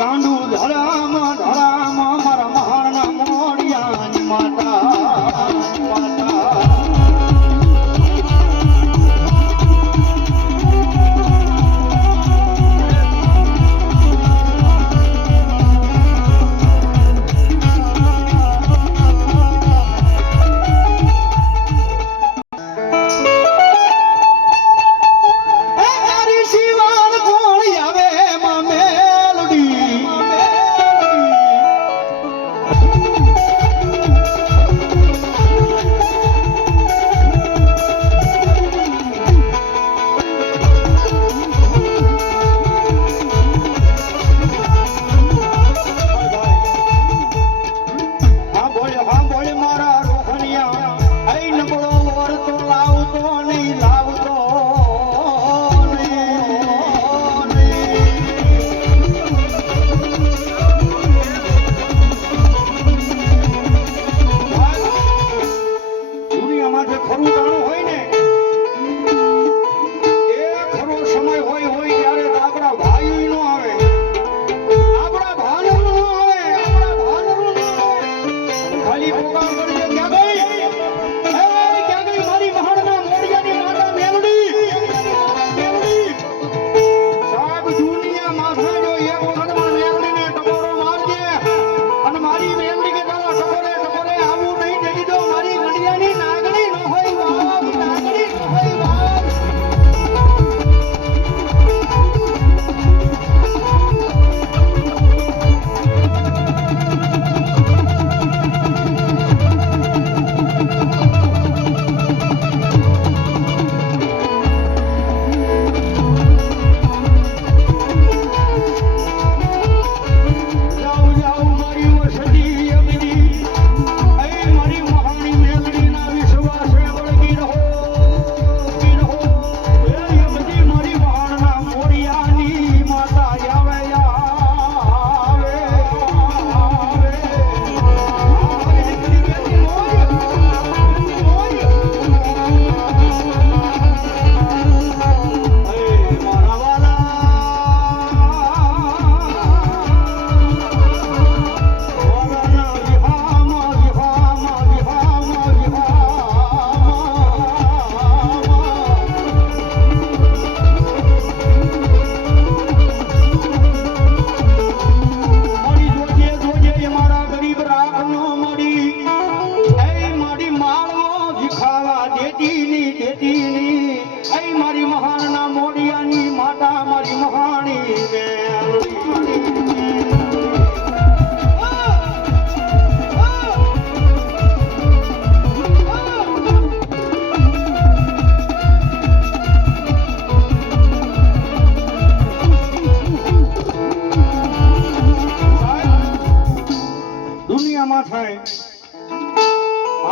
ગાંડું ધરામાં મારા મહાણના મોડિયાની માતા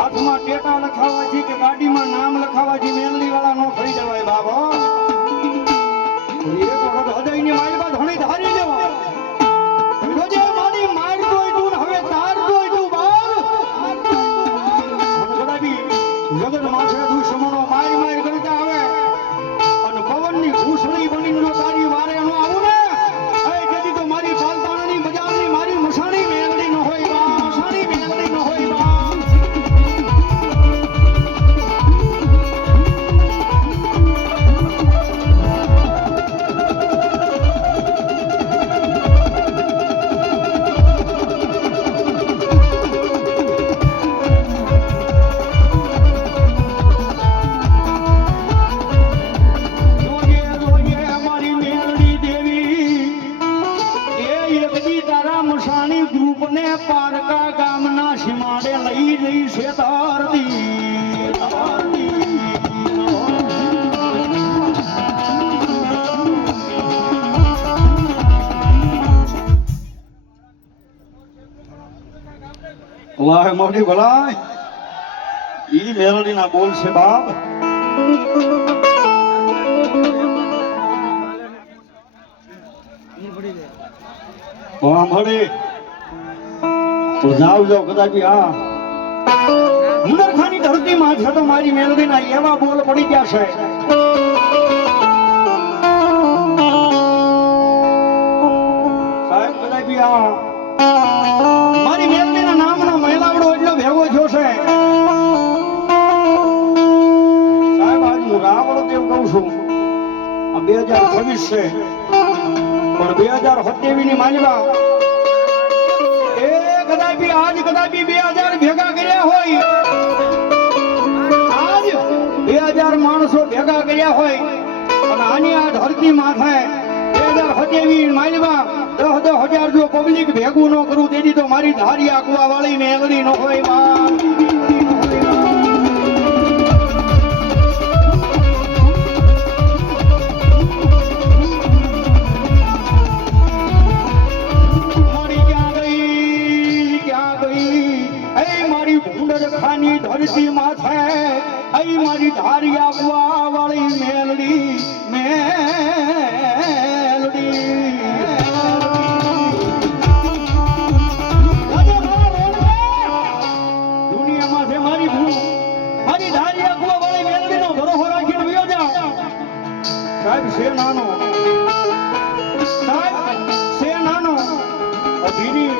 હાથમાં ટેટા લખાવાથી કે ગાડીમાં નામ લખાવાથી મેલડી વાળા નો થઈ જવાય બાબા એક વખત હૃદયની મારી બાદ ઘણી ધારી લેવા રોજે મારી માર જોઈ તું હવે તાર જોઈ તું બાપ કદાપી જગત માથે દુશ્મનો માર કરતા આવે અને પવનની ઘૂસણી બનીને જો તારી વારે નો આવું ને એ કદી તો મારી પાલતાણાની બજારની મારી મસાણી મેલડી ન હોય બા મસાણી મેલડી ન હોય બા પારકા ગામના સીમાડે લઈ જઈ છે તારતી વાહ મોટી ભલાઈ ઈ મેલડી ના બોલ છે બાપ મળી તો જાવ જાવ કદાચ આ મુંદરખાની ધરતીમાં છે તો મારી મેલડીના એવા બોલ પડી ગયા છે સાહેબ કદાચ મારી આ મારી મેલડીના નામનો મહિલાવડો એટલો ભેગો થયો છે સાહેબ. આજ હું રાવણ દેવ કહું છું. આ 2026 છે પણ 2027 ની માલિકા એ કદાપી આજ કદાપી 2000 ભેગા કર્યા હોય, આજ 2000 માણસો ભેગા કર્યા હોય અને આની આ ધરતી માથે 2027 માલિકા 10,000 જો પબ્લિક ભેગું ન કરું તેથી તો મારી ધારી આકવા વાળી મેલડી ન હોય માં. ખાની ધરતી માથે આઈ મારી ધારી આપવા વાળી મેલડી મેલડી. દુનિયામાં છે મારી મારી ધારી આપવા વાળી મેલડી નો ભરોસો રાખીને વયો જા. સાહેબ છે નાનો, સાહેબ છે નાનો, અઢીની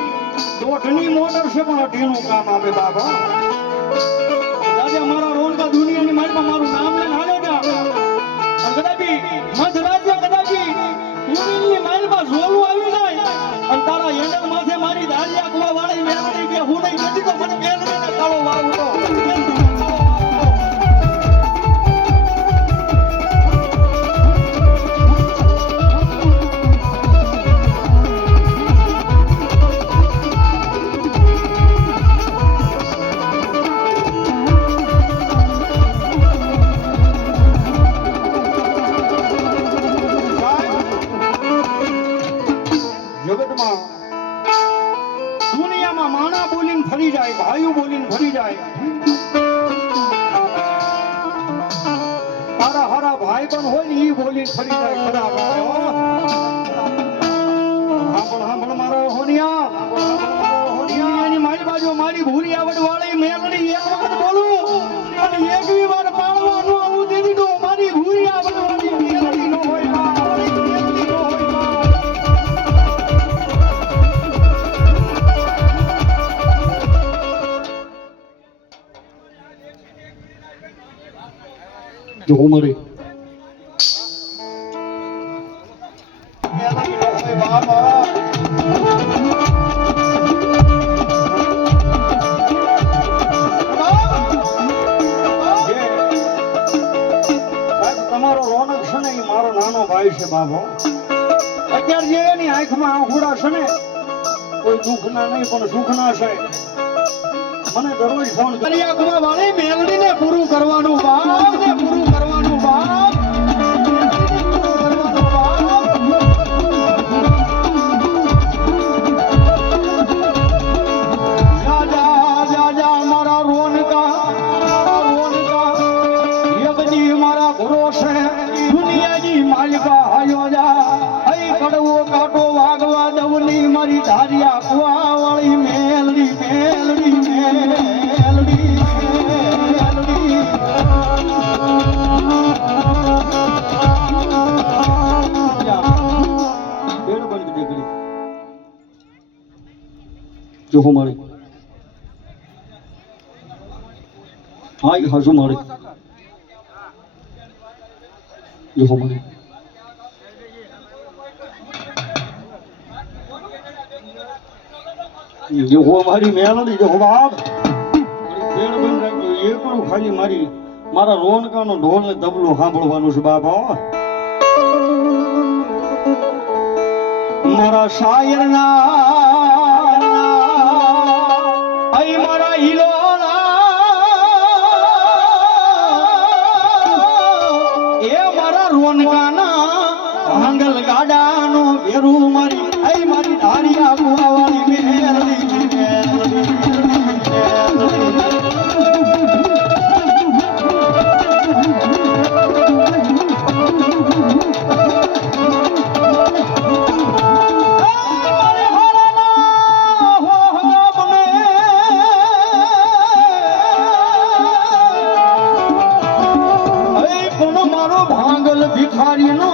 દોઢની મોટર છે પણ અઢીનું કામ આવે બાબા. દાદા મારા રોનકા દુનિયાની માલમાં મારું નામ લઈને હાલ્યો જા. કદાપી મધરાજ્ય કદાપી દુનિયાની માલમાં જોવું આવી જાય અને તારા હેન્ડલ માથે મારી ધારી આખવા વાળી મેલડી કે હું નહીં નથી તો મને મેલડીને કાળો વાવું તો. દુનિયામાં માણા બોલીને ફરી જાય, ભાઈઓ બોલીને ફરી જાય. તારા હારા ભાઈ પણ હોય ને ઈ બોલીને ફરી જાય. ખરા સાંભળ મારો હોનિયા, હોનિયાની મારી બાજુ મારી ભૂરી આવડ વાળી મેલડી એક વખત બોલું અને એકવી વાર પાડવા ન આવું દીધી તો મારી ભૂરી આવડ વાળી મેલડી નો હોય. જો મરે તમારો રોનક છે ને એ મારો નાનો ભાઈ છે બાબો. અત્યારે જે એની આંખમાં આંખુડા છે ને કોઈ દુઃખના નહીં પણ સુખના છે. મને દરરોજ ફોન કરી આંખમાં વાળી મેલડીને પૂરું કરવાનું બાપ ને પૂરું કરવાનું બાપ. મારા રોનકા યગજી મારા ભરોસે દુનિયાની માલિકા હાયો જા. અહીં કડવો કાંટો વાગવા દવની મારી ધારી આખવા વાળી મેલડી મેલડી મેલડી. જો મારી હાય હાજુ મારી જો મારી જો મારી મેલડી જો બાપ પેડ બંધ રાખજો. એકલું ખાલી મારા રોનકાનો ઢોલ ને તબલું સાંભળવાનું છે બાપા. મારા શાયરના અહીં મારા હિલોના એ મારા રોનકાના ભાંગલ ગાડાનો ભેરું મારી અહીં મારી ધારી આબુઆ વાળી મેલડી ભિખારી નો